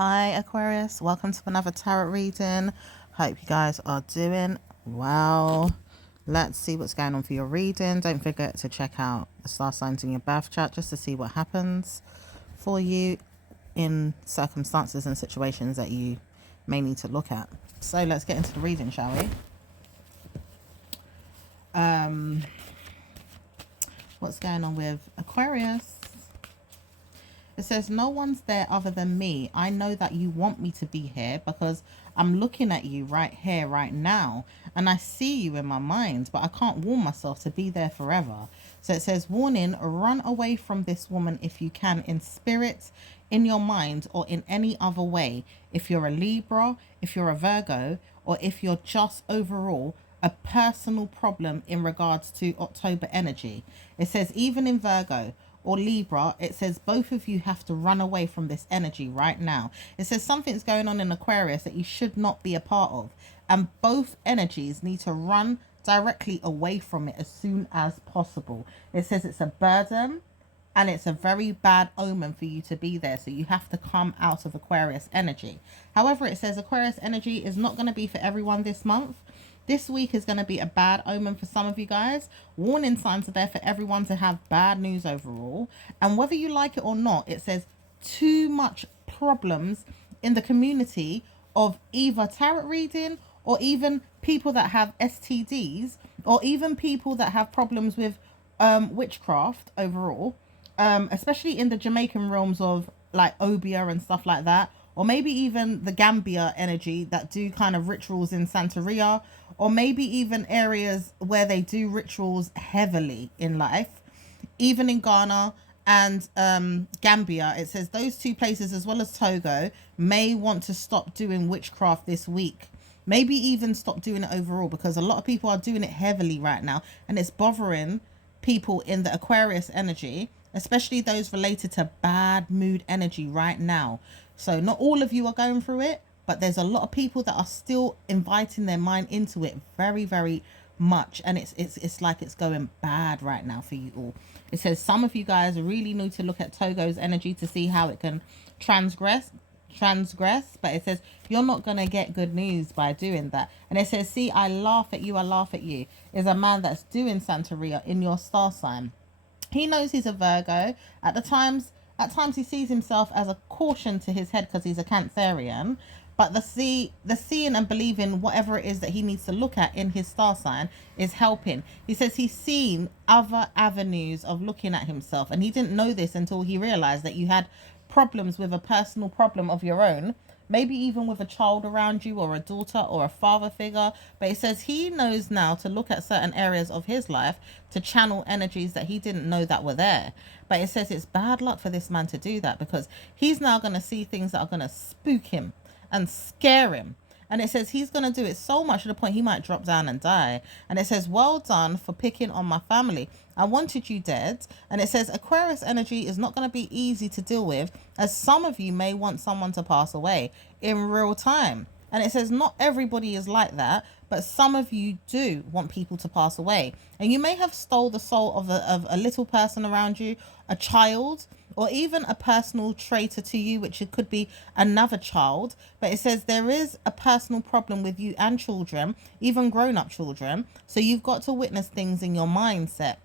Hi Aquarius, welcome to another tarot reading. Hope you guys are doing well. Let's see what's going on for your reading. Don't forget to check out the star signs in your birth chart just to see what happens for you in circumstances and situations that you may need to look at. So let's get into the reading, shall we? What's going on with Aquarius? It says, no one's there other than me. I know that you want me to be here because I'm looking at you right here, right now. And I see you in my mind, but I can't warn myself to be there forever. So it says, warning, run away from this woman if you can, in spirit, in your mind, or in any other way. If you're a Libra, if you're a Virgo, or if you're just overall a personal problem in regards to October energy. It says, even in Virgo or Libra, it says both of you have to run away from this energy right now. It says something's going on in Aquarius that you should not be a part of, and both energies need to run directly away from it as soon as possible. It says it's a burden and it's a very bad omen for you to be there, so you have to come out of Aquarius energy. However, it says Aquarius energy is not going to be for everyone this month. This week is going to be a bad omen for some of you guys. Warning signs are there for everyone to have bad news overall. And whether you like it or not, it says too much problems in the community of either tarot reading or even people that have STDs or even people that have problems with witchcraft overall, especially in the Jamaican realms of like Obia and stuff like that, or maybe even the Gambia energy that do kind of rituals in Santeria, or maybe even areas where they do rituals heavily in life, even in Ghana and Gambia. It says those two places, as well as Togo, may want to stop doing witchcraft this week. Maybe even stop doing it overall, because a lot of people are doing it heavily right now, and it's bothering people in the Aquarius energy, especially those related to bad mood energy right now. So not all of you are going through it, but there's a lot of people that are still inviting their mind into it very, very much. And it's like it's going bad right now for you all. It says some of you guys really need to look at Togo's energy to see how it can transgress, but it says you're not going to get good news by doing that. And it says, see, I laugh at you is a man that's doing Santeria in your star sign. He knows he's a Virgo. At times he sees himself as a caution to his head because he's a Cancerian. But the seeing and believing whatever it is that he needs to look at in his star sign is helping. He says he's seen other avenues of looking at himself, and he didn't know this until he realized that you had problems with a personal problem of your own, maybe even with a child around you or a daughter or a father figure. But it says he knows now to look at certain areas of his life to channel energies that he didn't know that were there. But it says it's bad luck for this man to do that, because he's now going to see things that are going to spook him and scare him. And it says he's going to do it so much to the point he might drop down and die. And it says, well done for picking on my family. I wanted you dead. And it says Aquarius energy is not going to be easy to deal with, as some of you may want someone to pass away in real time. And it says not everybody is like that, but some of you do want people to pass away. And you may have stole the soul of a little person around you, a child, or even a personal traitor to you, which it could be another child. But it says there is a personal problem with you and children, even grown-up children. So you've got to witness things in your mindset.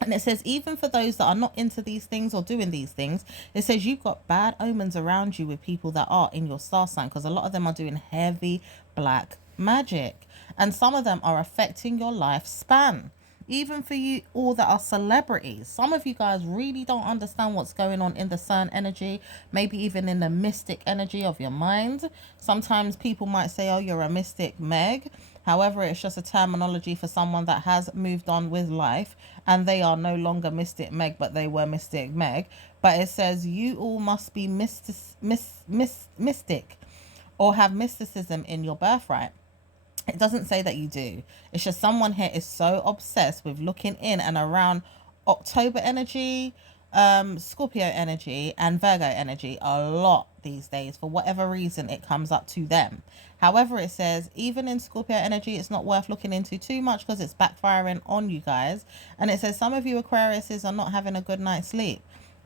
And it says even for those that are not into these things or doing these things, it says you've got bad omens around you with people that are in your star sign, because a lot of them are doing heavy black magic, and some of them are affecting your lifespan. Even for you all that are celebrities, some of you guys really don't understand what's going on in the sun energy, maybe even in the mystic energy of your mind. Sometimes people might say, oh, you're a mystic Meg. However, it's just a terminology for someone that has moved on with life and they are no longer mystic Meg, but they were mystic Meg. But it says you all must be mystic or have mysticism in your birthright. It doesn't say that you do. It's just someone here is so obsessed with looking in and around October energy, Scorpio energy and Virgo energy a lot these days. For whatever reason, it comes up to them. However, it says even in Scorpio energy, it's not worth looking into too much because it's backfiring on you guys. And it says some of you Aquariuses are not having a good night's sleep.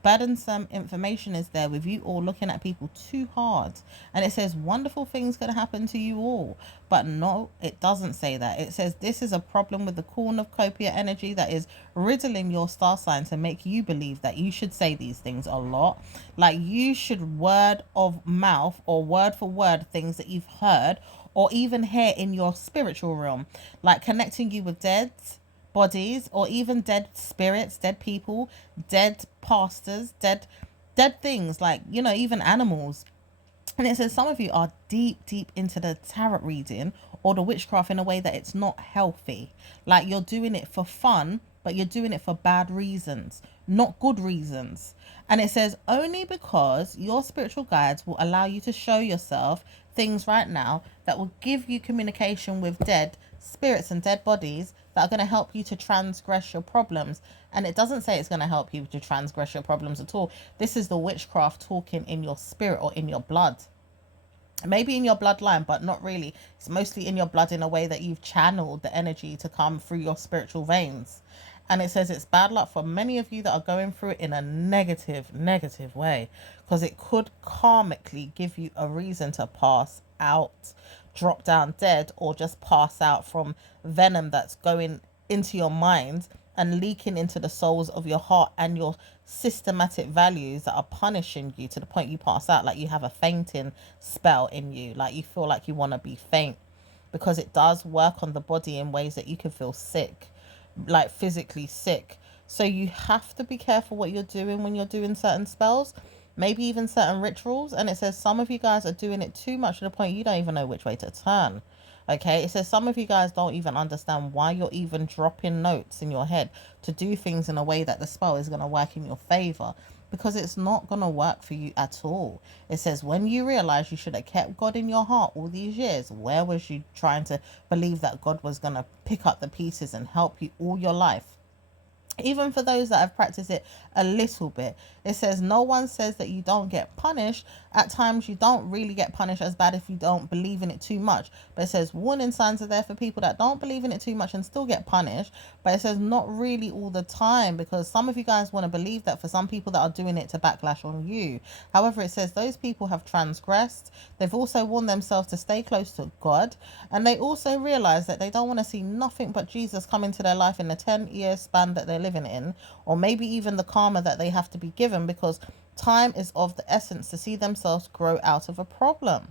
burdensome information is there with you all looking at people too hard. And it says wonderful things could happen to you all. But no, it doesn't say that. It says this is a problem with the cornucopia energy that is riddling your star sign to make you believe that you should say these things a lot. Like you should word of mouth or word for word things that you've heard or even hear in your spiritual realm, like connecting you with dead bodies or even dead spirits, dead people, dead pastors, dead things, like, you know, even animals. And it says some of you are deep into the tarot reading or the witchcraft in a way that it's not healthy. Like you're doing it for fun, but you're doing it for bad reasons, not good reasons. And it says only because your spiritual guides will allow you to show yourself things right now that will give you communication with dead spirits and dead bodies that are going to help you to transgress your problems. And it doesn't say it's going to help you to transgress your problems at all. This is the witchcraft talking in your spirit or in your blood. Maybe in your bloodline, but not really. It's mostly in your blood in a way that you've channeled the energy to come through your spiritual veins. And it says it's bad luck for many of you that are going through it in a negative way, because it could karmically give you a reason to pass out, drop down dead, or just pass out from venom that's going into your mind and leaking into the souls of your heart and your systematic values that are punishing you to the point you pass out, like you have a fainting spell in you, like you feel like you want to be faint, because it does work on the body in ways that you can feel sick, like physically sick. So you have to be careful what you're doing when you're doing certain spells, maybe even certain rituals. And it says some of you guys are doing it too much to the point you don't even know which way to turn. Okay, it says some of you guys don't even understand why you're even dropping notes in your head to do things in a way that the spell is going to work in your favor, because it's not going to work for you at all. It says when you realize you should have kept God in your heart all these years, where was you trying to believe that God was going to pick up the pieces and help you all your life? Even for those that have practiced it a little bit, it says no one says that you don't get punished. At times you don't really get punished as bad if you don't believe in it too much. But it says warning signs are there for people that don't believe in it too much and still get punished. But it says not really all the time, because some of you guys want to believe that for some people that are doing it to backlash on you. However, it says those people have transgressed. They've also warned themselves to stay close to God. And they also realize that they don't want to see nothing but Jesus come into their life in the 10-year span that they're living in, or maybe even the karma that they have to be given, because time is of the essence to see themselves grow out of a problem.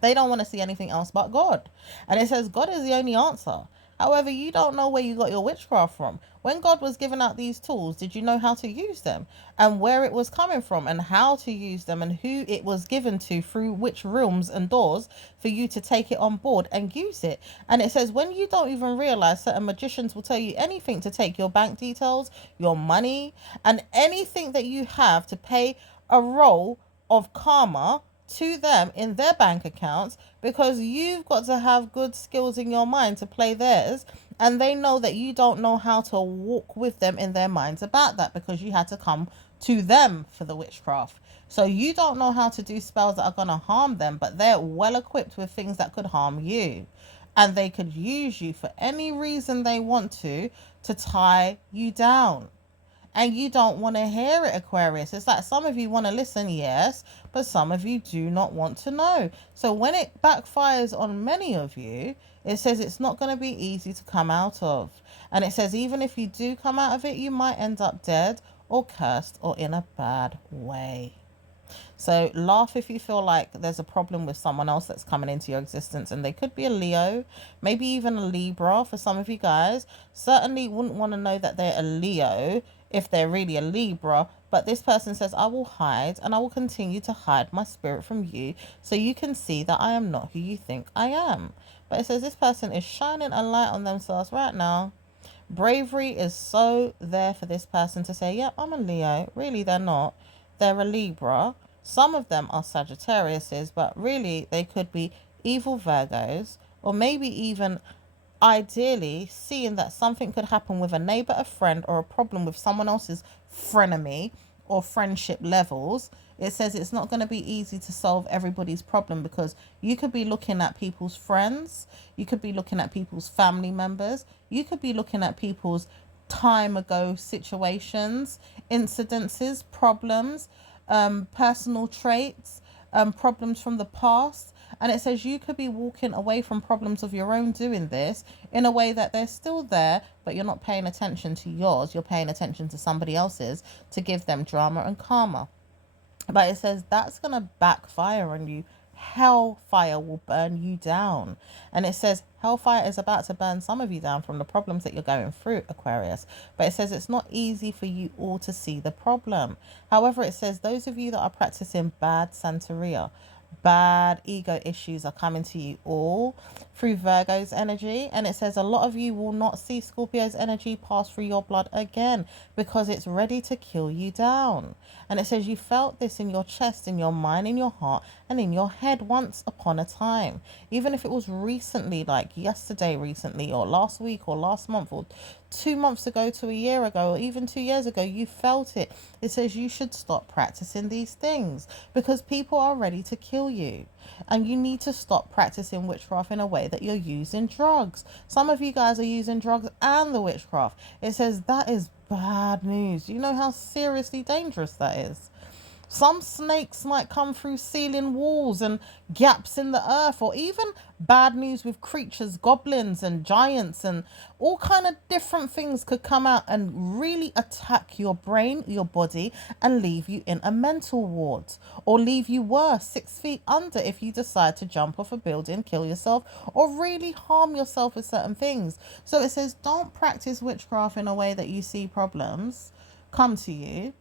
They don't want to see anything else but God. And it says God is the only answer. However, you don't know where you got your witchcraft from. When God was giving out these tools, did you know how to use them and where it was coming from and how to use them and who it was given to through which rooms and doors for you to take it on board and use it? And it says when you don't even realize, certain magicians will tell you anything to take your bank details, your money, and anything that you have to pay a roll of karma to them in their bank accounts, because you've got to have good skills in your mind to play theirs, and they know that you don't know how to walk with them in their minds about that, because you had to come to them for the witchcraft. So you don't know how to do spells that are going to harm them, but they're well equipped with things that could harm you, and they could use you for any reason they want to tie you down. And you don't want to hear it, Aquarius. It's like some of you want to listen, yes, but some of you do not want to know. So when it backfires on many of you, it says it's not going to be easy to come out of. And it says even if you do come out of it, you might end up dead or cursed or in a bad way. So laugh if you feel like there's a problem with someone else that's coming into your existence, and they could be a Leo, maybe even a Libra for some of you guys. Certainly wouldn't want to know that they're a Leo if they're really a Libra. But this person says, I will hide and I will continue to hide my spirit from you so you can see that I am not who you think I am. But it says this person is shining a light on themselves right now. Bravery is so there for this person to say, yeah, I'm a Leo. Really, they're not. They're a Libra. Some of them are Sagittariuses, but really they could be evil Virgos, or maybe even ideally seeing that something could happen with a neighbor, a friend, or a problem with someone else's frenemy or friendship levels. It says it's not going to be easy to solve everybody's problem, because you could be looking at people's friends, you could be looking at people's family members, you could be looking at people's time ago situations, incidences, problems, personal traits, problems from the past. And it says you could be walking away from problems of your own doing this in a way that they're still there, but you're not paying attention to yours. You're paying attention to somebody else's to give them drama and karma. But it says that's going to backfire on you. Hellfire will burn you down. And it says hellfire is about to burn some of you down from the problems that you're going through, Aquarius. But it says it's not easy for you all to see the problem. However, it says those of you that are practicing bad Santeria, bad ego issues are coming to you all through Virgo's energy. And it says a lot of you will not see Scorpio's energy pass through your blood again because it's ready to kill you down. And it says you felt this in your chest, in your mind, in your heart, and in your head once upon a time. Even if it was recently, like yesterday recently, or last week, or last month, or 2 months ago to a year ago, or even 2 years ago, you felt it. It says you should stop practicing these things because people are ready to kill you. And you need to stop practicing witchcraft in a way that you're using drugs. Some of you guys are using drugs and the witchcraft. It says that is bad news. You know how seriously dangerous that is? Some snakes might come through ceiling walls and gaps in the earth, or even bad news with creatures, goblins and giants, and all kind of different things could come out and really attack your brain, your body, and leave you in a mental ward, or leave you worse, 6 feet under if you decide to jump off a building, kill yourself, or really harm yourself with certain things. So it says don't practice witchcraft in a way that you see problems come to you.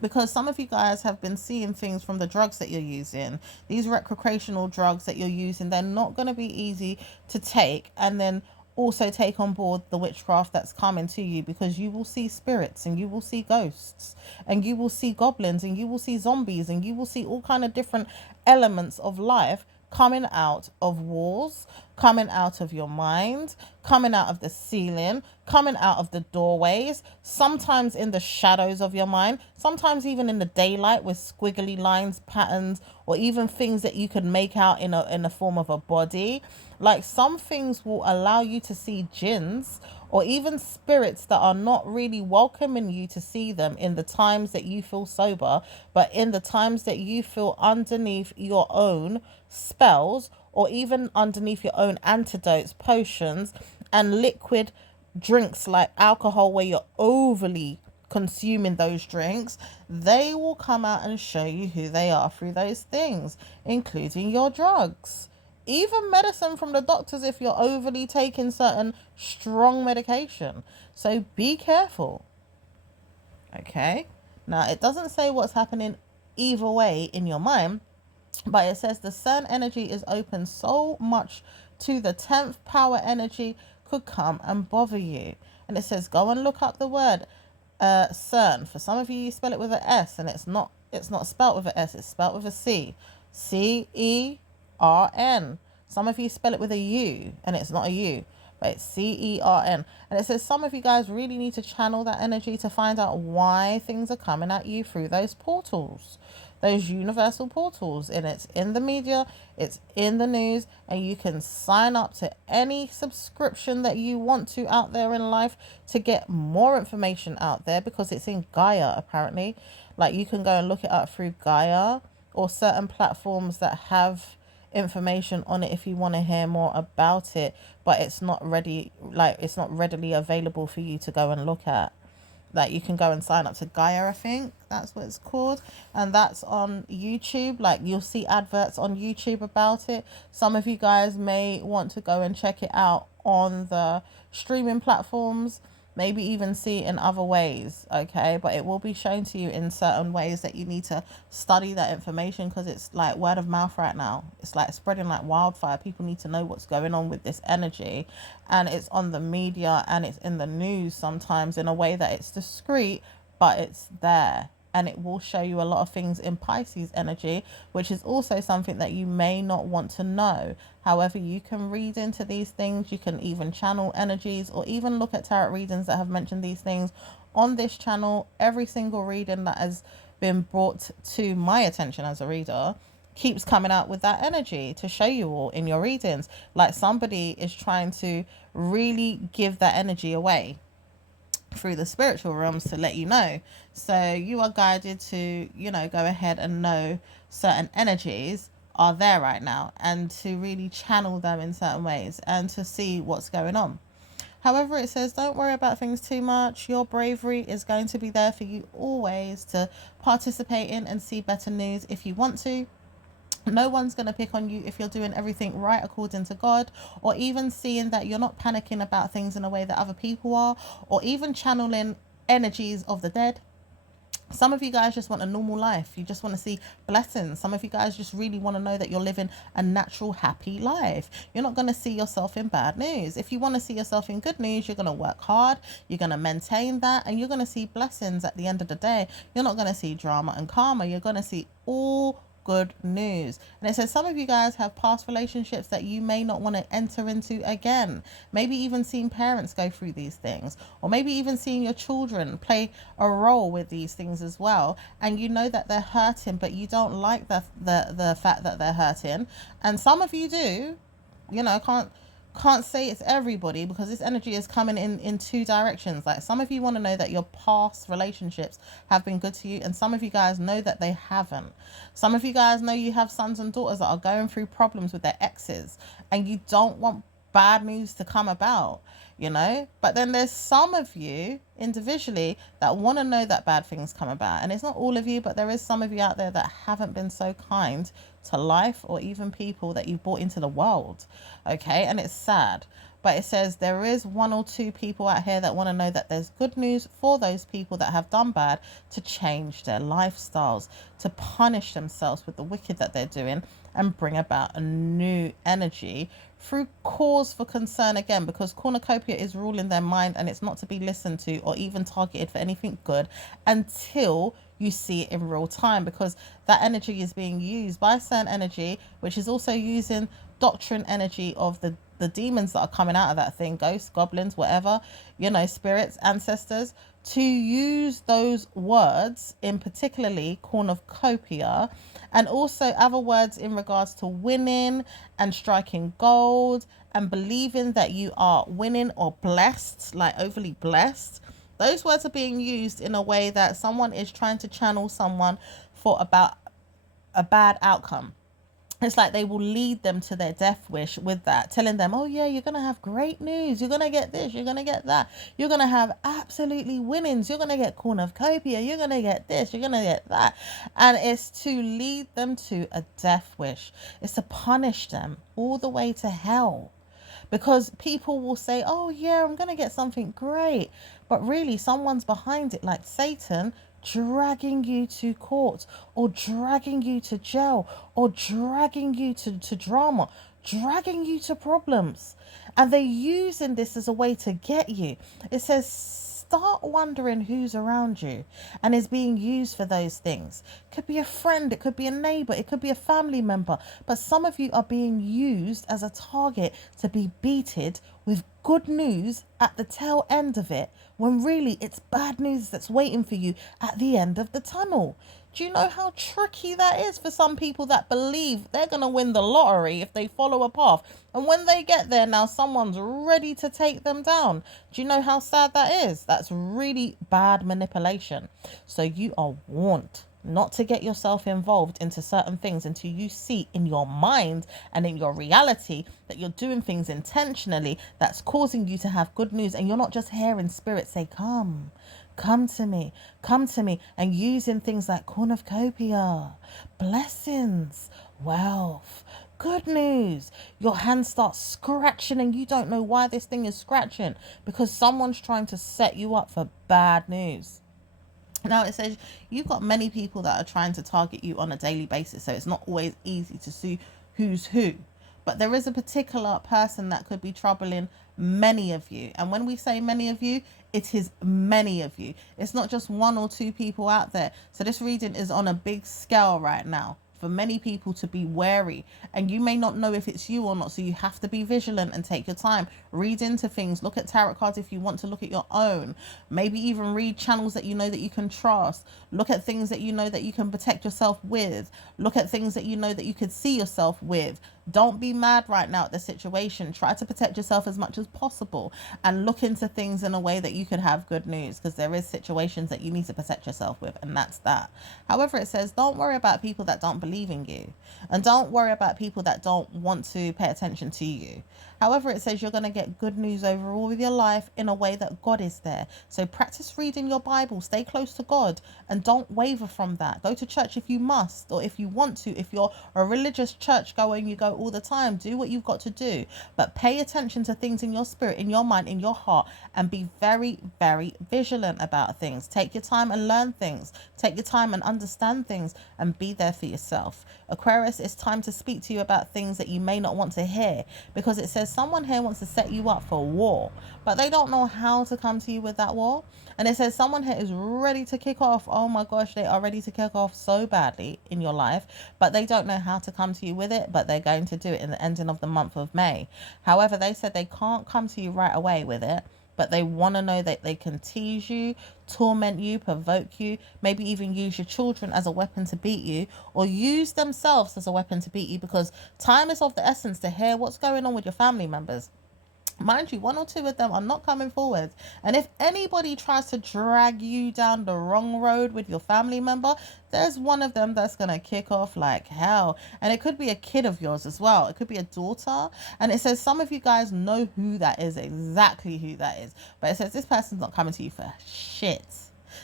Because some of you guys have been seeing things from the drugs that you're using. These recreational drugs that you're using, they're not going to be easy to take and then also take on board the witchcraft that's coming to you, because you will see spirits and you will see ghosts and you will see goblins and you will see zombies and you will see all kind of different elements of life coming out of walls, coming out of your mind, coming out of the ceiling, coming out of the doorways, sometimes in the shadows of your mind, sometimes even in the daylight with squiggly lines, patterns, or even things that you could make out in the form of a body. Like some things will allow you to see jinns or even spirits that are not really welcoming you to see them in the times that you feel sober, but in the times that you feel underneath your own spells, or even underneath your own antidotes, potions, and liquid drinks like alcohol, where you're overly consuming those drinks. They will come out and show you who they are through those things, including your drugs. Even medicine from the doctors if you're overly taking certain strong medication. So be careful. Okay. Now, it doesn't say what's happening either way in your mind, but it says the CERN energy is open so much to the 10th power energy could come and bother you. And it says go and look up the word CERN. For some of you, you spell it with an S, and it's not spelt with an S, it's spelt with a C. CERN. Some of you spell it with a U, and it's not a U, but it's CERN. And it says some of you guys really need to channel that energy to find out why things are coming at you through those portals, those universal portals. And it's in the media, it's in the news, and you can sign up to any subscription that you want to out there in life to get more information out there, because it's in Gaia apparently. Like you can go and look it up through Gaia or certain platforms that have information on it if you want to hear more about it, but it's not ready, like it's not readily available for you to go and look at. Like you can go and sign up to Gaia, I think that's what it's called, and that's on YouTube. Like you'll see adverts on YouTube about it. Some of you guys may want to go and check it out on the streaming platforms, maybe even see it in other ways, okay? But it will be shown to you in certain ways that you need to study that information, because it's like word of mouth right now. It's like spreading like wildfire. People need to know what's going on with this energy, and it's on the media and it's in the news sometimes in a way that it's discreet, but it's there. And it will show you a lot of things in Pisces energy, which is also something that you may not want to know. However, you can read into these things. You can even channel energies, or even look at tarot readings that have mentioned these things on this channel. Every single reading that has been brought to my attention as a reader keeps coming out with that energy to show you all in your readings. Like somebody is trying to really give that energy away. through the spiritual realms to let you know. So you are guided to, you know, go ahead and know certain energies are there right now, and to really channel them in certain ways and to see what's going on. However, it says don't worry about things too much. Your bravery is going to be there for you always to participate in and see better news if you want to. No one's going to pick on you if you're doing everything right according to God, or even seeing that you're not panicking about things in a way that other people are, or even channeling energies of the dead. Some of you guys just want a normal life. You just want to see blessings. Some of you guys just really want to know that you're living a natural, happy life. You're not going to see yourself in bad news. If you want to see yourself in good news, you're going to work hard. You're going to maintain that, and you're going to see blessings at the end of the day. You're not going to see drama and karma. You're going to see all good news. And it says some of you guys have past relationships that you may not want to enter into again. Maybe even seeing parents go through these things, or maybe even seeing your children play a role with these things as well. And you know that they're hurting, but you don't like the fact that they're hurting. And some of you do, you know, can't say it's everybody, because this energy is coming in two directions. Like, some of you want to know that your past relationships have been good to you, and some of you guys know that they haven't. Some of you guys know you have sons and daughters that are going through problems with their exes, and you don't want bad news to come about, you know. But then there's some of you individually that want to know that bad things come about, and it's not all of you, but there is some of you out there that haven't been so kind to life or even people that you've brought into the world. Okay, and it's sad, but it says there is one or two people out here that want to know that there's good news for those people that have done bad, to change their lifestyles, to punish themselves with the wicked that they're doing, and bring about a new energy through cause for concern again, because cornucopia is ruling their mind, and it's not to be listened to or even targeted for anything good until you see it in real time, because that energy is being used by certain energy, which is also using doctrine energy of the demons that are coming out of that thing, ghosts, goblins, whatever, you know, spirits, ancestors, to use those words, in particularly cornucopia, and also other words in regards to winning and striking gold and believing that you are winning or blessed, like overly blessed. Those words are being used in a way that someone is trying to channel someone for about a bad outcome. It's like they will lead them to their death wish with that, telling them, oh yeah, you're going to have great news. You're going to get this. You're going to get that. You're going to have absolutely winnings. You're going to get cornucopia. You're going to get this. You're going to get that. And it's to lead them to a death wish. It's to punish them all the way to hell. Because people will say, oh yeah, I'm going to get something great. But really, someone's behind it, like Satan, dragging you to court, or dragging you to jail, or dragging you to drama, dragging you to problems. And they're using this as a way to get you. It says, start wondering who's around you and is being used for those things. It could be a friend, it could be a neighbor, it could be a family member. But some of you are being used as a target to be beated with good news at the tail end of it, when really it's bad news that's waiting for you at the end of the tunnel. Do you know how tricky that is for some people that believe they're going to win the lottery if they follow a path? And when they get there, now someone's ready to take them down. Do you know how sad that is? That's really bad manipulation. So you are warned not to get yourself involved into certain things until you see in your mind and in your reality that you're doing things intentionally that's causing you to have good news, and you're not just hearing spirit say, come to me, and using things like cornucopia, blessings, wealth, good news. Your hand starts scratching and you don't know why this thing is scratching, because someone's trying to set you up for bad news. Now it says you've got many people that are trying to target you on a daily basis, so it's not always easy to see who's who. But there is a particular person that could be troubling many of you. And when we say many of you, it is many of you. It's not just one or two people out there. So this reading is on a big scale right now for many people to be wary, and you may not know if it's you or not, so you have to be vigilant and take your time, read into things, look at tarot cards if you want to look at your own, maybe even read channels that you know that you can trust, look at things that you know that you can protect yourself with, look at things that you know that you could see yourself with. Don't be mad right now at the situation. Try to protect yourself as much as possible and look into things in a way that you could have good news, because there is situations that you need to protect yourself with, and that's that. However, it says don't worry about people that don't believe in you, and don't worry about people that don't want to pay attention to you. However, it says you're going to get good news overall with your life in a way that God is there. So practice reading your Bible, stay close to God, and don't waver from that. Go to church if you must, or if you want to. If you're a religious church goer and you go all the time, do what you've got to do. But pay attention to things in your spirit, in your mind, in your heart, and be very, very vigilant about things. Take your time and learn things. Take your time and understand things, and be there for yourself. Aquarius, it's time to speak to you about things that you may not want to hear, because it says someone here wants to set you up for war, but they don't know how to come to you with that war. And it says someone here is ready to kick off. Oh my gosh, they are ready to kick off so badly in your life, but they don't know how to come to you with it, but they're going to do it in the ending of the month of May. However, they said they can't come to you right away with it, but they want to know that they can tease you, torment you, provoke you, maybe even use your children as a weapon to beat you, or use themselves as a weapon to beat you, because time is of the essence to hear what's going on with your family members. Mind you, one or two of them are not coming forward. And if anybody tries to drag you down the wrong road with your family member, there's one of them that's going to kick off like hell. And it could be a kid of yours as well. It could be a daughter. And it says some of you guys know who that is, exactly who that is. But it says this person's not coming to you for shit.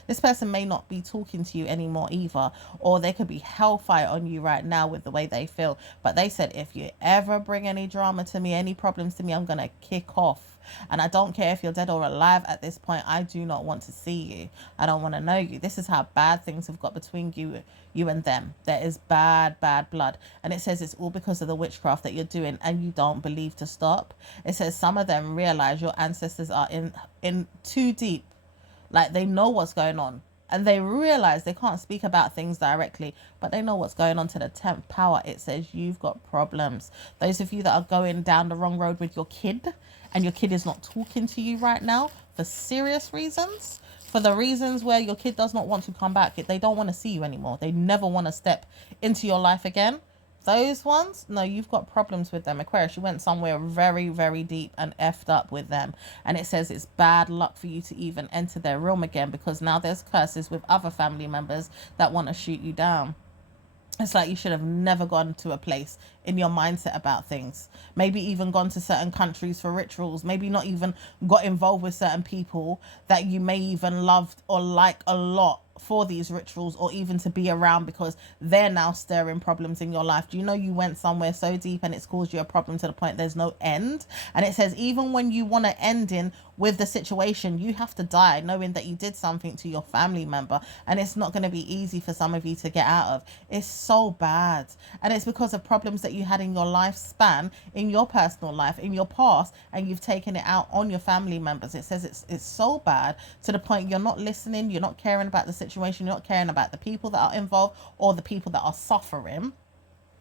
This person may not be talking to you anymore either, or they could be hellfire on you right now with the way they feel. But they said, if you ever bring any drama to me, any problems to me, I'm going to kick off. And I don't care if you're dead or alive at this point. I do not want to see you. I don't want to know you. This is how bad things have got between you and them. There is bad blood. And it says it's all because of the witchcraft that you're doing, and you don't believe to stop. It says some of them realize your ancestors are in too deep. Like, they know what's going on, and they realize they can't speak about things directly, but they know what's going on to the 10th power. It says you've got problems. Those of you that are going down the wrong road with your kid, and your kid is not talking to you right now for serious reasons, for the reasons where your kid does not want to come back. They don't want to see you anymore. They never want to step into your life again. Those ones, no, you've got problems with them. Aquarius, you went somewhere very, very deep and effed up with them. And it says it's bad luck for you to even enter their realm again, because now there's curses with other family members that want to shoot you down. It's like you should have never gone to a place in your mindset about things. Maybe even gone to certain countries for rituals. Maybe not even got involved with certain people that you may even love or like a lot for these rituals, or even to be around, because they're now stirring problems in your life. Do you know you went somewhere so deep and it's caused you a problem to the point there's no end? And it says even when you want to end in with the situation, you have to die knowing that you did something to your family member, and it's not going to be easy for some of you to get out of. It's so bad, and it's because of problems that you had in your lifespan, in your personal life, in your past, and you've taken it out on your family members. It says it's so bad to the point you're not listening, you're not caring about the situation, you're not caring about the people that are involved or the people that are suffering,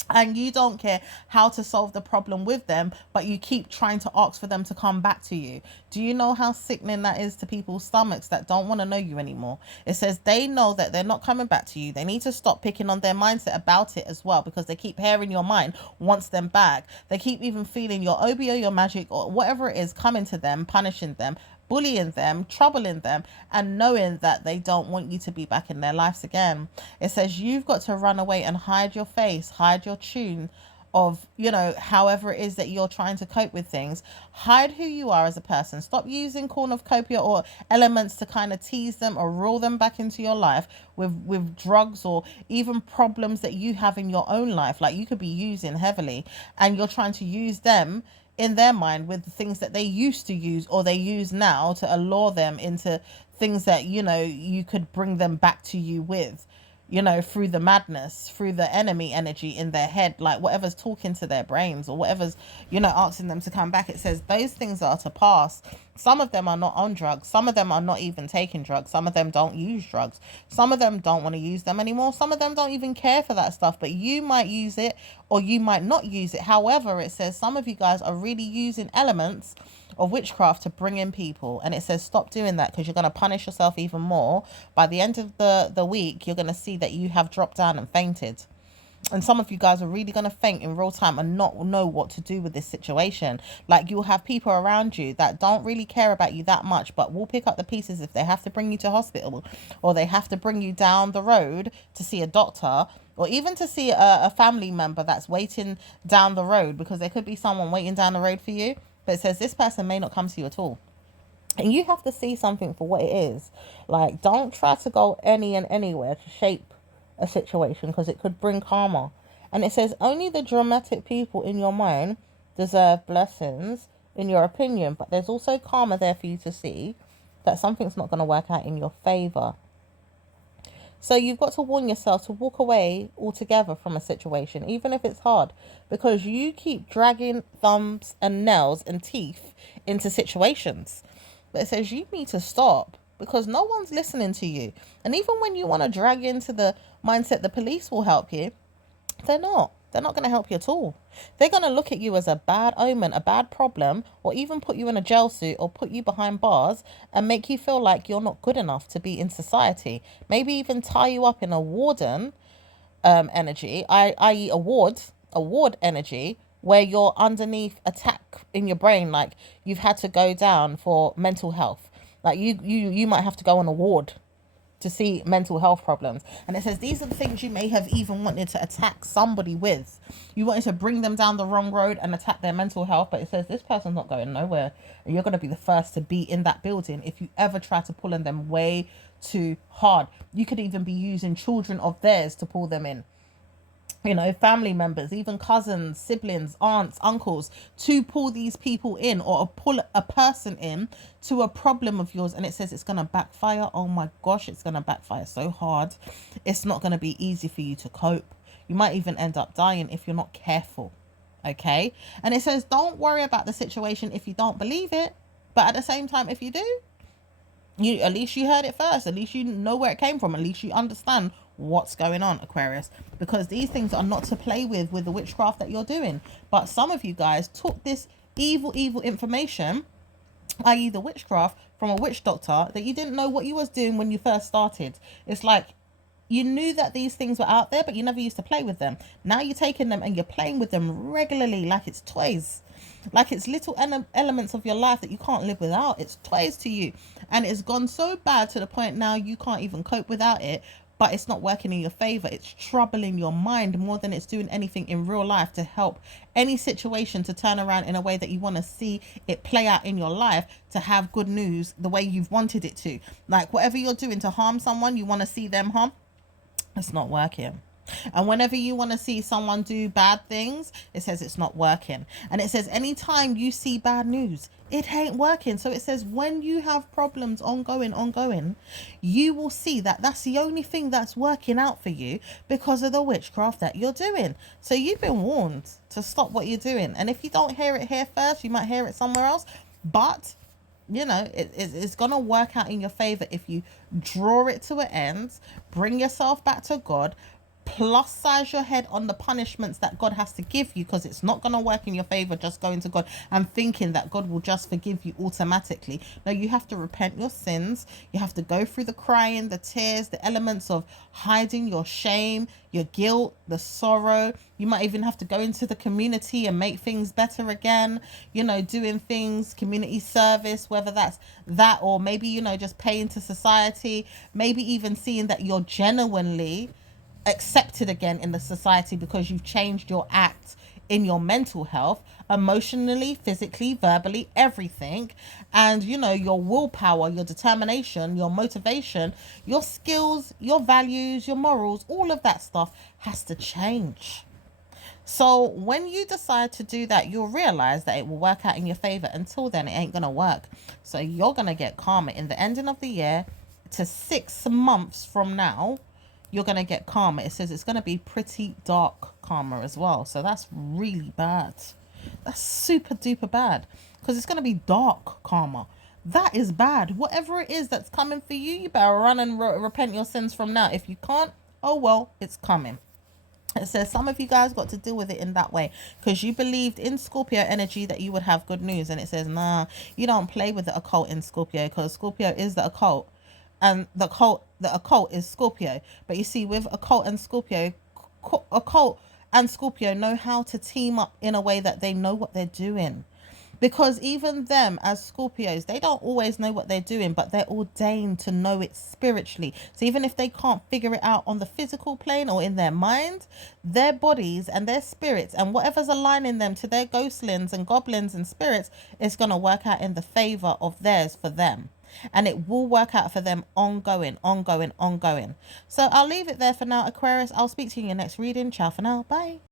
and you don't care how to solve the problem with them, but you keep trying to ask for them to come back to you. Do you know how sickening that is to people's stomachs that don't want to know you anymore? It says they know that they're not coming back to you. They need to stop picking on their mindset about it as well, because they keep hearing your mind wants them back. They keep even feeling your obi or your magic or whatever it is coming to them, punishing them, bullying them, troubling them, and knowing that they don't want you to be back in their lives again. It says you've got to run away and hide your face, hide your tune of, however it is that you're trying to cope with things. Hide who you are as a person. Stop using cornucopia or elements to kind of tease them or rule them back into your life with drugs, or even problems that you have in your own life, like you could be using heavily, and you're trying to use them in their mind with the things that they used to use or they use now to allure them into things that, you could bring them back to you with, through the madness, through the enemy energy in their head, like whatever's talking to their brains or whatever's, asking them to come back. It says those things are to pass. Some of them are not on drugs. Some of them are not even taking drugs. Some of them don't use drugs. Some of them don't want to use them anymore. Some of them don't even care for that stuff, but you might use it or you might not use it. However, it says some of you guys are really using elements of witchcraft to bring in people, and it says stop doing that, because you're going to punish yourself even more. By the end of the week, you're going to see that you have dropped down and fainted. And some of you guys are really going to faint in real time and not know what to do with this situation. Like, you'll have people around you that don't really care about you that much, but will pick up the pieces if they have to bring you to hospital, or they have to bring you down the road to see a doctor, or even to see a family member that's waiting down the road, because there could be someone waiting down the road for you. But it says this person may not come to you at all. And you have to see something for what it is. Like, don't try to go anywhere to shape a situation, because it could bring karma. And it says only the dramatic people in your mind deserve blessings, in your opinion, but there's also karma there for you to see that something's not going to work out in your favor. So you've got to warn yourself to walk away altogether from a situation, even if it's hard, because you keep dragging thumbs and nails and teeth into situations. But it says you need to stop, because no one's listening to you. And even when you want to drag into the mindset the police will help you, they're not. They're not going to help you at all. They're going to look at you as a bad omen, a bad problem, or even put you in a jail suit or put you behind bars and make you feel like you're not good enough to be in society. Maybe even tie you up in a warden energy, i.e. award energy, where you're underneath attack in your brain, like you've had to go down for mental health. Like you might have to go on a ward to see mental health problems. And it says these are the things you may have even wanted to attack somebody with. You wanted to bring them down the wrong road and attack their mental health, but it says this person's not going nowhere, and you're going to be the first to be in that building if you ever try to pull on them way too hard. You could even be using children of theirs to pull them in, you know, family members, even cousins, siblings, aunts, uncles, to pull these people in, or pull a person in to a problem of yours. And it says it's going to backfire. Oh my gosh, it's going to backfire so hard. It's not going to be easy for you to cope. You might even end up dying if you're not careful. Okay. And it says don't worry about the situation if you don't believe it. But at the same time, if you do, at least you heard it first. At least you know where it came from. At least you understand what's going on, Aquarius, because these things are not to play with the witchcraft that you're doing. But some of you guys took this evil information, i.e. the witchcraft, from a witch doctor that you didn't know what you was doing when you first started. It's like you knew that these things were out there, but you never used to play with them. Now you're taking them and you're playing with them regularly, like it's toys, like it's little elements of your life that you can't live without. It's toys to you, and it's gone so bad to the point now you can't even cope without it. But it's not working in your favor. It's troubling your mind more than it's doing anything in real life to help any situation to turn around in a way that you want to see it play out in your life, to have good news the way you've wanted it to. Like whatever you're doing to harm someone, you want to see them harm. It's not working. And whenever you want to see someone do bad things, it says it's not working. And it says anytime you see bad news, it ain't working. So it says when you have problems ongoing, you will see that that's the only thing that's working out for you because of the witchcraft that you're doing. So you've been warned to stop what you're doing. And if you don't hear it here first, you might hear it somewhere else. But you know, it's going to work out in your favor if you draw it to an end, bring yourself back to God, plus size your head on the punishments that God has to give you, because it's not going to work in your favor just going to God and thinking that God will just forgive you automatically. No, you have to repent your sins. You have to go through the crying, the tears, the elements of hiding your shame, your guilt, the sorrow. You might even have to go into the community and make things better again, you know, doing things, community service, whether that's that, or maybe, you know, just paying to society, maybe even seeing that you're genuinely accepted again in the society because you've changed your act in your mental health, emotionally, physically, verbally, everything. And you know, your willpower, your determination, your motivation, your skills, your values, your morals, all of that stuff has to change. So when you decide to do that, you'll realize that it will work out in your favor. Until then, it ain't gonna work. So you're gonna get karma in the ending of the year to 6 months from now. You're going to get karma. It says it's going to be pretty dark karma as well. So that's really bad. That's super duper bad, because it's going to be dark karma. That is bad. Whatever it is that's coming for you, you better run and repent your sins from now. If you can't, oh well, it's coming. It says some of you guys got to deal with it in that way because you believed in Scorpio energy that you would have good news. And it says, nah, you don't play with the occult in Scorpio, because Scorpio is the occult. And the occult is Scorpio. But you see, with occult and Scorpio occult and Scorpio know how to team up in a way that they know what they're doing. Because even them as Scorpios, they don't always know what they're doing, but they're ordained to know it spiritually. So even if they can't figure it out on the physical plane or in their mind, their bodies and their spirits and whatever's aligning them to their ghostlings and goblins and spirits is going to work out in the favor of theirs for them. And it will work out for them ongoing. So I'll leave it there for now, Aquarius. I'll speak to you in your next reading. Ciao for now. Bye.